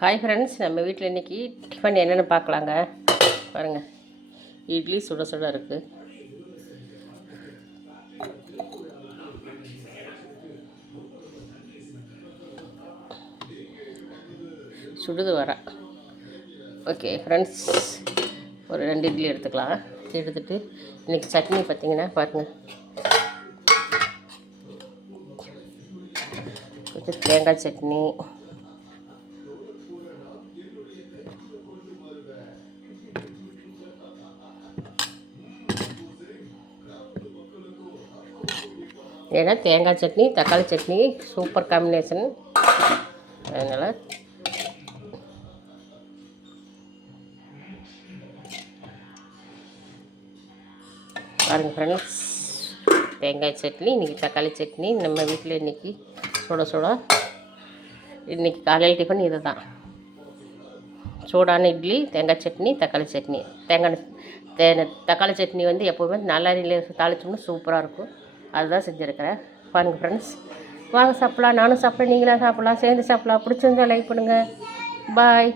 Hi friends, நம்ம வீட்டில் இன்றைக்கி டிஃபன் என்னென்னு பார்க்கலாங்க. பாருங்கள், இட்லி சுட சுட இருக்குது. சுடுது வர. ஓகே ஃப்ரெண்ட்ஸ், ஒரு 2 இட்லி எடுத்துக்கலாம். எடுத்துகிட்டு இன்றைக்கி சட்னி பார்த்திங்கன்னா பாருங்கள், கொஞ்சம் தேங்காய் சட்னி, ஏன்னா தேங்காய் சட்னி தக்காளி சட்னி சூப்பர் காம்பினேஷன். அதனால் பாருங்கள் ஃப்ரெண்ட்ஸ், தேங்காய் சட்னி, இன்றைக்கி தக்காளி சட்னி நம்ம வீட்டில் இன்றைக்கி சுட சுட. இன்றைக்கி காலையில் டிஃபன் இது தான், சூடான இட்லி, தேங்காய் சட்னி, தக்காளி சட்னி. தக்காளி சட்னி வந்து எப்போவுமே நல்லெண்ணெயில் தாளிச்சோம்னா சூப்பராக இருக்கும். அதுதான் செஞ்சுருக்கிறேன். பாருங்கள் ஃப்ரெண்ட்ஸ், வாங்க சாப்பிட்லாம். நானும் சாப்பிட்றேன், நீங்களாம் சாப்பிட்லாம், சேர்ந்து சாப்பிட்லாம். பிடிச்சிருந்தா லைக் பண்ணுங்கள். பாய்.